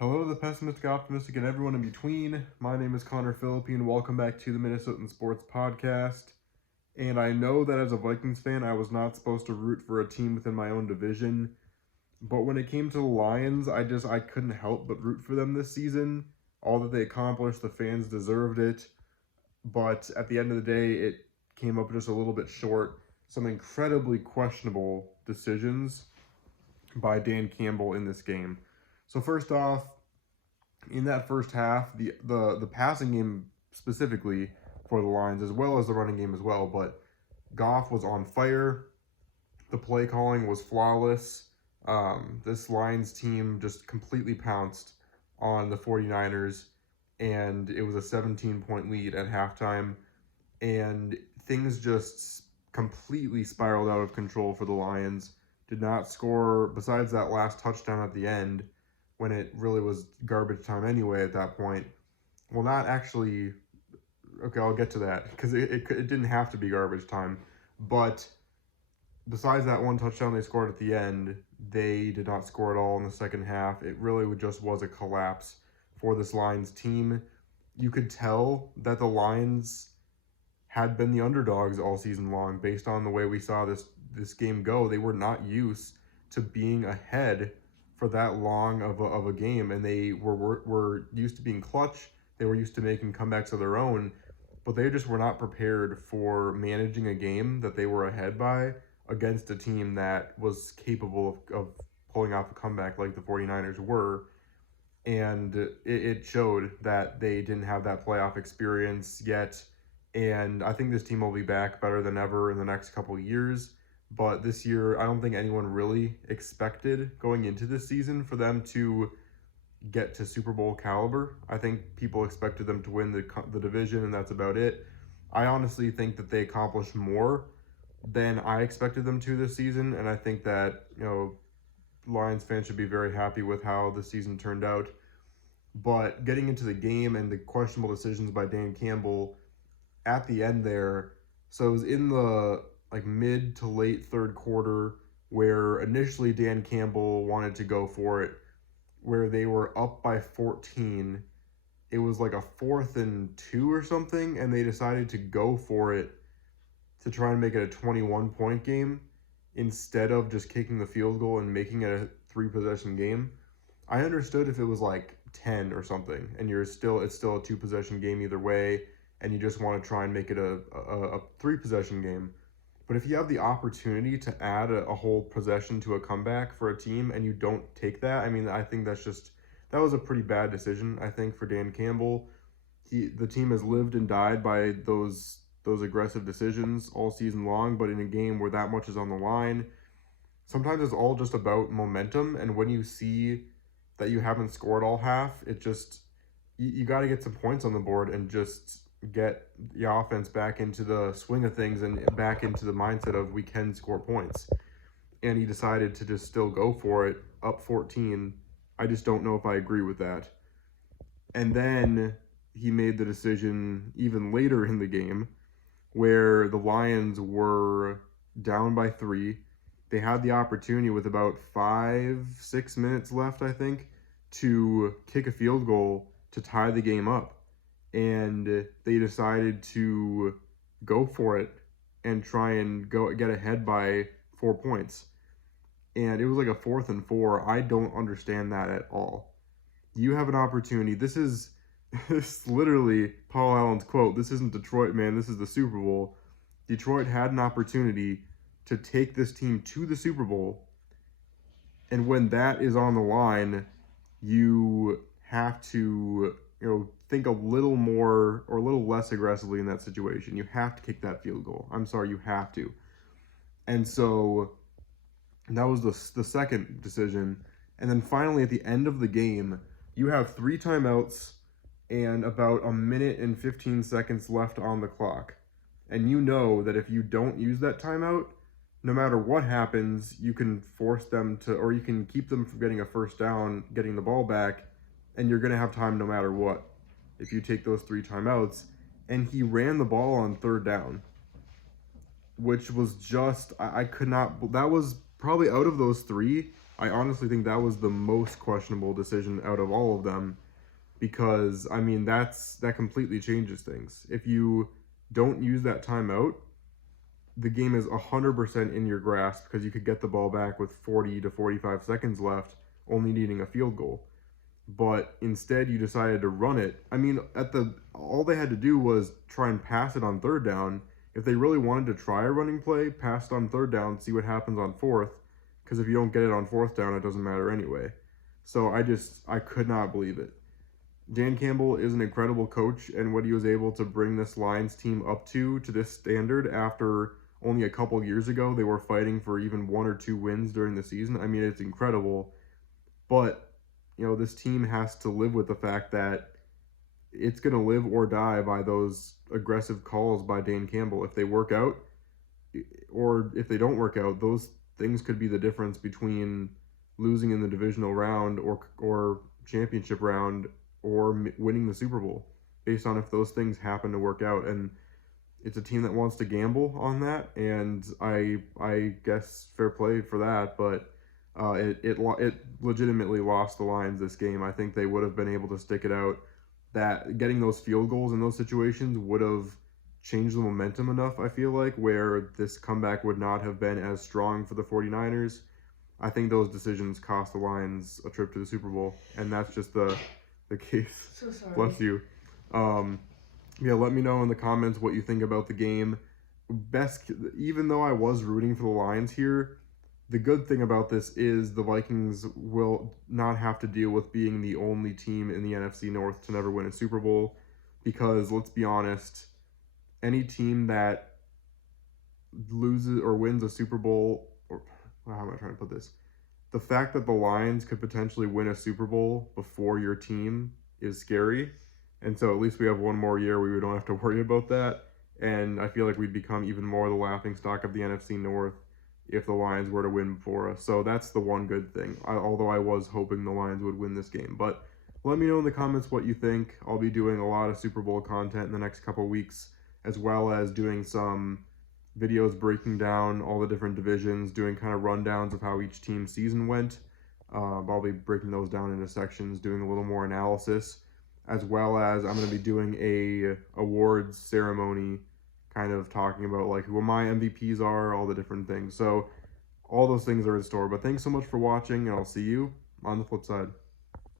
Hello, the pessimistic, optimistic, and everyone in between. My name is Connor Philippi, and welcome back to the Minnesotan Sports Podcast. And I know that as a Vikings fan, I was not supposed to root for a team within my own division. But when it came to the Lions, I couldn't help but root for them this season. All that they accomplished, the fans deserved it. But at the end of the day, it came up just a little bit short. Some incredibly questionable decisions by Dan Campbell in this game. So first off, in that first half, the passing game specifically for the Lions, as well as the running game as well, but Goff was on fire. The play calling was flawless. This Lions team just completely pounced on the 49ers, and it was a 17-point lead at halftime, and things just completely spiraled out of control for the Lions. Did not score, besides that last touchdown at the end, when it really was garbage time anyway at that point. Well, not actually. Okay, I'll get to that because it didn't have to be garbage time. But besides that one touchdown they scored at the end, they did not score at all in the second half. It really just was a collapse for this Lions team. You could tell that the Lions had been the underdogs all season long based on the way we saw this game go. They were not used to being ahead for that long of a game, and they were used to being clutch. They were used to making comebacks of their own, but they just were not prepared for managing a game that they were ahead by against a team that was capable of pulling off a comeback like the 49ers were. And it showed that they didn't have that playoff experience yet. And I think this team will be back better than ever in the next couple of years. But this year, I don't think anyone really expected going into this season for them to get to Super Bowl caliber. I think people expected them to win the division, and that's about it. I honestly think that they accomplished more than I expected them to this season, and I think that, Lions fans should be very happy with how the season turned out. But getting into the game and the questionable decisions by Dan Campbell at the end there, so it was in the mid to late third quarter where initially Dan Campbell wanted to go for it, where they were up by 14. It was like a 4th and 2 or something, and they decided to go for it to try and make it a 21-point game instead of just kicking the field goal and making it a 3-possession game. I understood if it was like 10 or something, and it's still a 2-possession game either way, and you just want to try and make it a 3-possession game. But if you have the opportunity to add a whole possession to a comeback for a team and you don't take that, I mean, I think that was a pretty bad decision, I think, for Dan Campbell. The team has lived and died by those aggressive decisions all season long, but in a game where that much is on the line, sometimes it's all just about momentum, and when you see that you haven't scored all half, it just, you got to get some points on the board and just get the offense back into the swing of things and back into the mindset of we can score points. And he decided to just still go for it, up 14. I just don't know if I agree with that. And then he made the decision even later in the game where the Lions were down by 3. They had the opportunity with about 5-6 minutes left, I think, to kick a field goal to tie the game up. And they decided to go for it and try and get ahead by 4 points. And it was like a 4th and 4. I don't understand that at all. You have an opportunity. This is literally Paul Allen's quote. This isn't Detroit, man. This is the Super Bowl. Detroit had an opportunity to take this team to the Super Bowl. And when that is on the line, you have to, think a little more or a little less aggressively in that situation. You have to kick that field goal. I'm sorry, you have to. And so that was the second decision. And then finally at the end of the game, you have 3 timeouts and about a minute and 15 seconds left on the clock. And you know that if you don't use that timeout, no matter what happens, you can force them to, or you can keep them from getting a first down, getting the ball back, and you're going to have time no matter what if you take those 3 timeouts. And he ran the ball on 3rd down, which was just, I could not, that was probably out of those 3, I honestly think that was the most questionable decision out of all of them, because I mean that completely changes things. If you don't use that timeout, the game is 100% in your grasp because you could get the ball back with 40 to 45 seconds left, only needing a field goal. But instead, you decided to run it. I mean, all they had to do was try and pass it on third down. If they really wanted to try a running play, pass it on third down, see what happens on fourth. Because if you don't get it on fourth down, it doesn't matter anyway. So I could not believe it. Dan Campbell is an incredible coach, and what he was able to bring this Lions team up to this standard after only a couple years ago they were fighting for even 1 or 2 wins during the season. I mean, it's incredible. But this team has to live with the fact that it's going to live or die by those aggressive calls by Dan Campbell. If they work out or if they don't work out, those things could be the difference between losing in the divisional round or championship round or winning the Super Bowl, based on if those things happen to work out. And it's a team that wants to gamble on that, and I guess fair play for that. But it legitimately lost the Lions this game. I think they would have been able to stick it out. That getting those field goals in those situations would have changed the momentum enough, I feel like, where this comeback would not have been as strong for the 49ers. I think those decisions cost the Lions a trip to the Super Bowl, and that's just the case. So sorry. Bless you. Yeah, let me know in the comments what you think about the game. Even though I was rooting for the Lions here, the good thing about this is the Vikings will not have to deal with being the only team in the NFC North to never win a Super Bowl, because let's be honest, any team that loses or wins a Super Bowl, or how am I trying to put this? The fact that the Lions could potentially win a Super Bowl before your team is scary. And so at least we have one more year where we don't have to worry about that. And I feel like we'd become even more the laughingstock of the NFC North if the Lions were to win before us. So that's the one good thing, although I was hoping the Lions would win this game. But let me know in the comments what you think. I'll be doing a lot of Super Bowl content in the next couple weeks, as well as doing some videos breaking down all the different divisions, doing kind of rundowns of how each team's season went. I'll be breaking those down into sections, doing a little more analysis, as well as I'm going to be doing a awards ceremony, kind of talking about like who my MVPs are, all the different things. So all those things are in store. But thanks so much for watching, and I'll see you on the flip side.